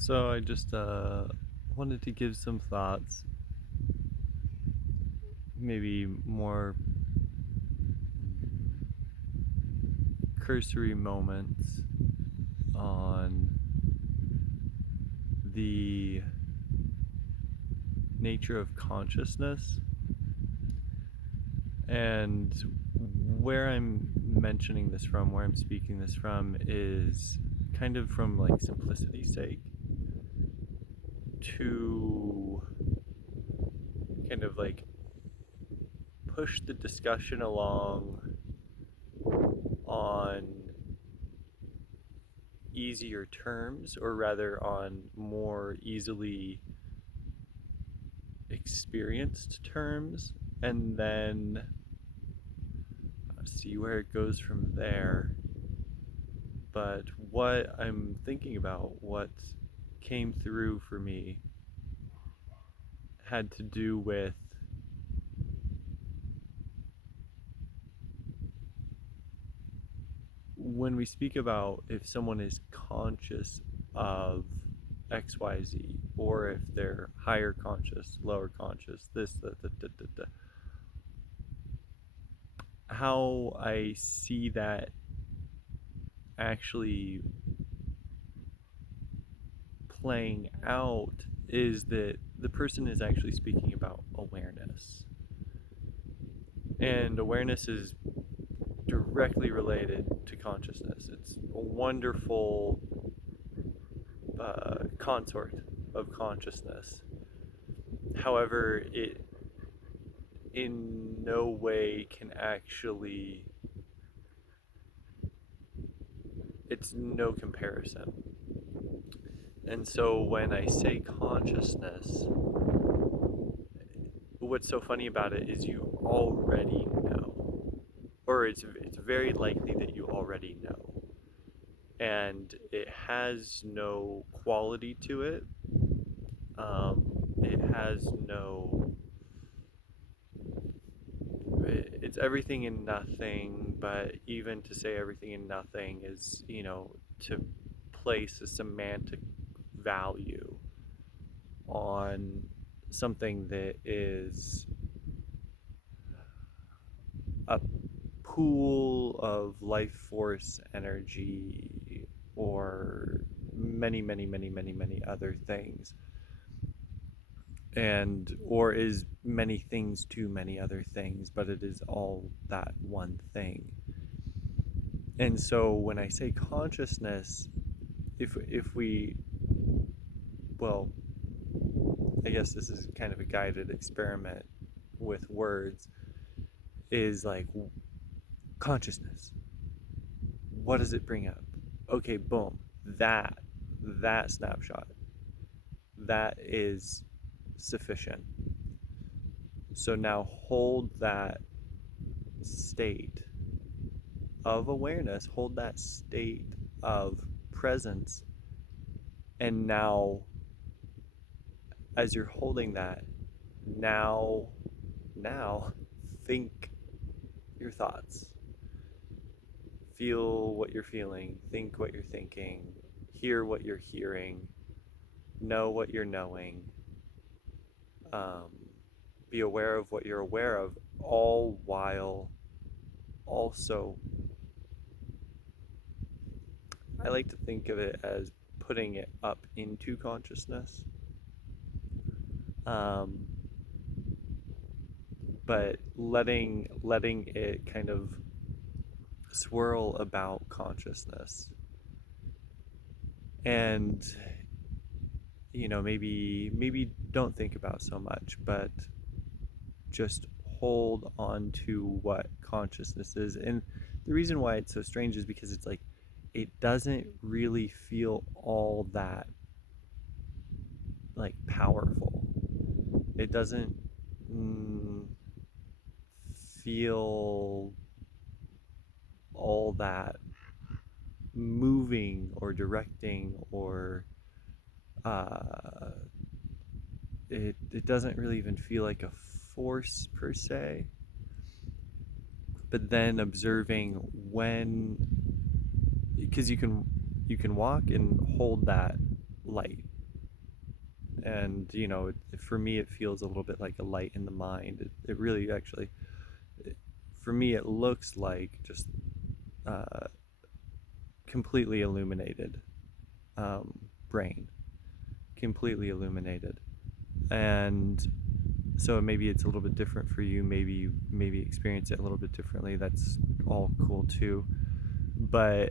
So I just wanted to give some thoughts, maybe more cursory moments on the nature of consciousness and where I'm mentioning this from, where I'm speaking this from is kind of from like simplicity's sake to kind of like push the discussion along on easier terms, or rather on more easily experienced terms, and then see where it goes from there. But what I'm thinking about, what came through for me, had to do with when we speak about if someone is conscious of XYZ, or if they're higher conscious, lower conscious, this, that, how I see that actually playing out is that the person is actually speaking about awareness. And awareness is directly related to consciousness. It's a wonderful consort of consciousness. However, it in no way can actually, it's no comparison. And so when I say consciousness, what's so funny about it is you already know, or it's very likely that you already know, and it has no quality to it. It has no. It's everything and nothing, but even to say everything and nothing is, to place a semantic value on something that is a pool of life force energy, or many, many, many, many, many other things, and or is many things to many other things, but it is all that one thing. And so when I say consciousness, if we, well, I guess this is kind of a guided experiment with words, is like consciousness, what does it bring up? Okay, boom, that snapshot, that is sufficient. So now hold that state of awareness, hold that state of presence, and now as you're holding that, now think your thoughts, feel what you're feeling, think what you're thinking, hear what you're hearing, know what you're knowing, um, be aware of what you're aware of, all while also, I like to think of it as putting it up into consciousness, um, but letting it kind of swirl about consciousness, and maybe don't think about so much, but just hold on to what consciousness is. And the reason why it's so strange is because it's like it doesn't really feel all that like powerful. It doesn't mm, feel all that moving or directing, or uh, it doesn't really even feel like a force per se. But then observing when, because you can walk and hold that light, And for me it feels a little bit like a light in the mind. It really actually, for me it looks like just uh, completely illuminated, brain, completely illuminated. And so maybe it's a little bit different for you, maybe you maybe experience it a little bit differently. That's all cool too. But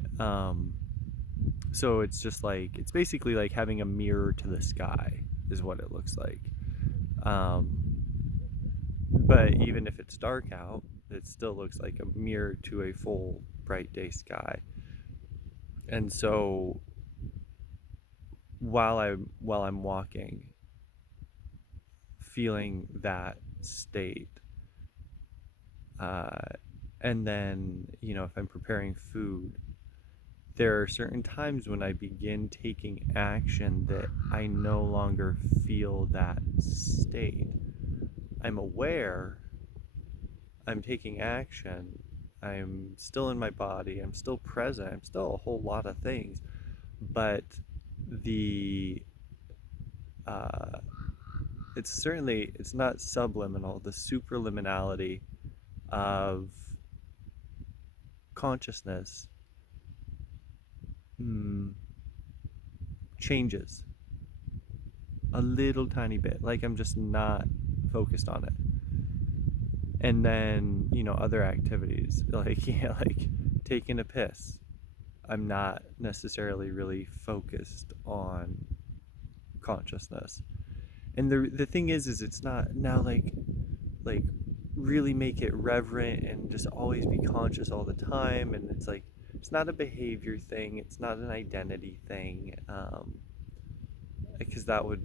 so it's just like, it's basically like having a mirror to the sky is what it looks like. um, but even if it's dark out, it still looks like a mirror to a full bright day sky. And so while I'm walking, feeling that state, uh, and then if I'm preparing food, there are certain times when I begin taking action that I no longer feel that state. I'm aware, I'm taking action, I'm still in my body, I'm still present, I'm still a whole lot of things, but the uh, it's not subliminal. The superliminality of consciousness, mm, changes a little tiny bit. Like I'm just not focused on it. And then other activities like like taking a piss. I'm not necessarily really focused on consciousness. And the thing is it's not now like really make it reverent and just always be conscious all the time. And it's like, it's not a behavior thing, it's not an identity thing, because that would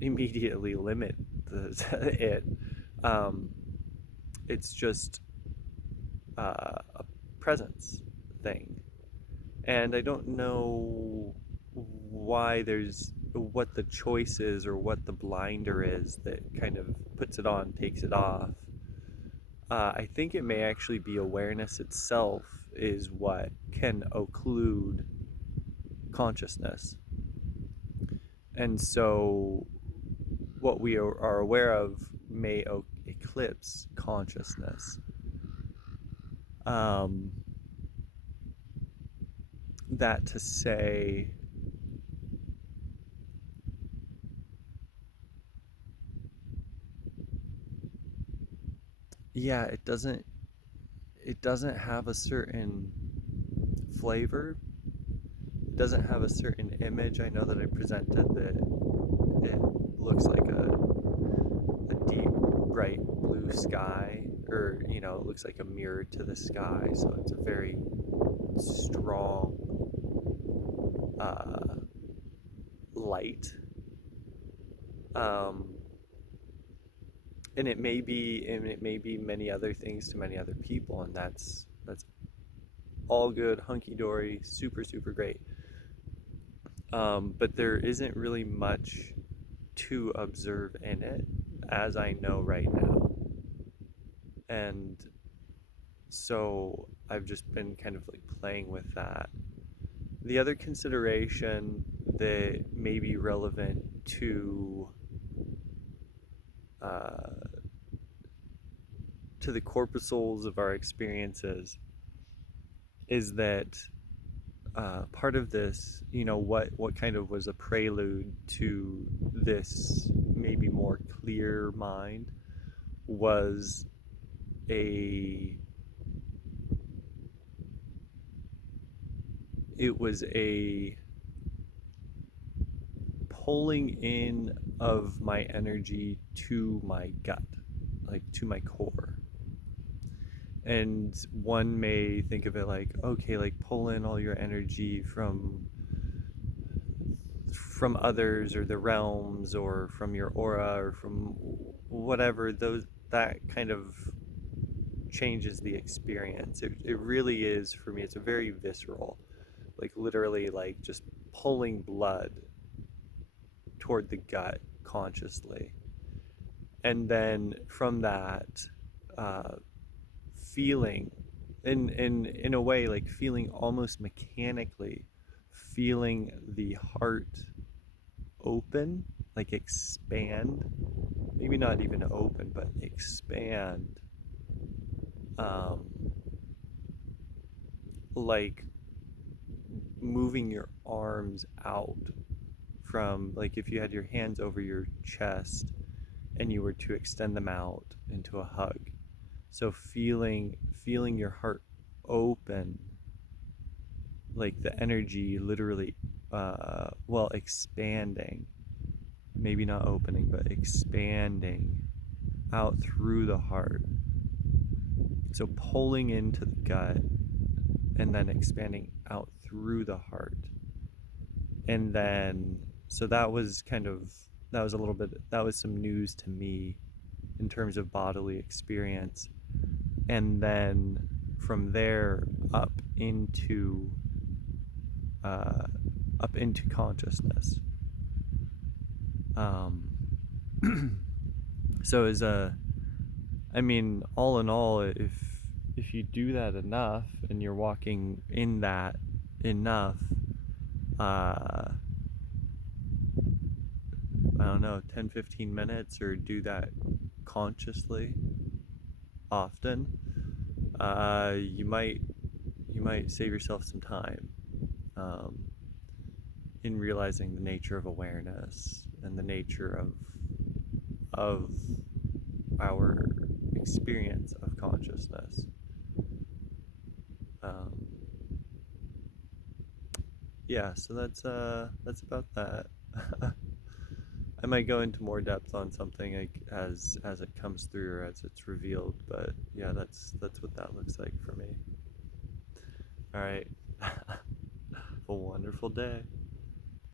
immediately limit it. um, it's just a presence thing. And I don't know why there's what the choice is or what the blinder is that kind of puts it on, takes it off. I think it may actually be awareness itself is what can occlude consciousness. And so what we are aware of may eclipse consciousness. Um, that to say, yeah, it doesn't have a certain flavor. It doesn't have a certain image. I know that I presented that it looks like a deep, bright blue sky, or it looks like a mirror to the sky. So it's a very strong uh, light. Um, and it may be many other things to many other people, and that's all good, hunky dory, super super great. But there isn't really much to observe in it, as I know right now. And so I've just been kind of like playing with that. The other consideration that may be relevant uh, to the corpuscles of our experiences is that part of this, what kind of was a prelude to this maybe more clear mind, was a it was a pulling in of my energy to my gut, like to my core. And one may think of it like, okay, like pull in all your energy from others or the realms or from your aura or from whatever, those that kind of changes the experience. It really is, for me, it's a very visceral, like literally like just pulling blood toward the gut consciously. And then from that, uh, feeling in a way, like feeling almost mechanically, feeling the heart open, like expand, maybe not even open, but expand, um, like moving your arms out from, like if you had your hands over your chest and you were to extend them out into a hug. So feeling your heart open, like the energy literally well, expanding, maybe not opening, but expanding out through the heart. So pulling into the gut and then expanding out through the heart. And then, so that was kind of, that was a little bit, that was some news to me in terms of bodily experience. And then from there uh, up into consciousness. Um, so as a, I mean, all in all, if you do that enough and you're walking in that enough, uh, I don't know, 10, 15 minutes, or do that consciously often, you might save yourself some time, um, in realizing the nature of awareness and the nature of our experience of consciousness. Um, yeah, so that's about that. I might go into more depth on something, like, as it comes through or as it's revealed, but yeah, that's what that looks like for me. All right. Have a wonderful day.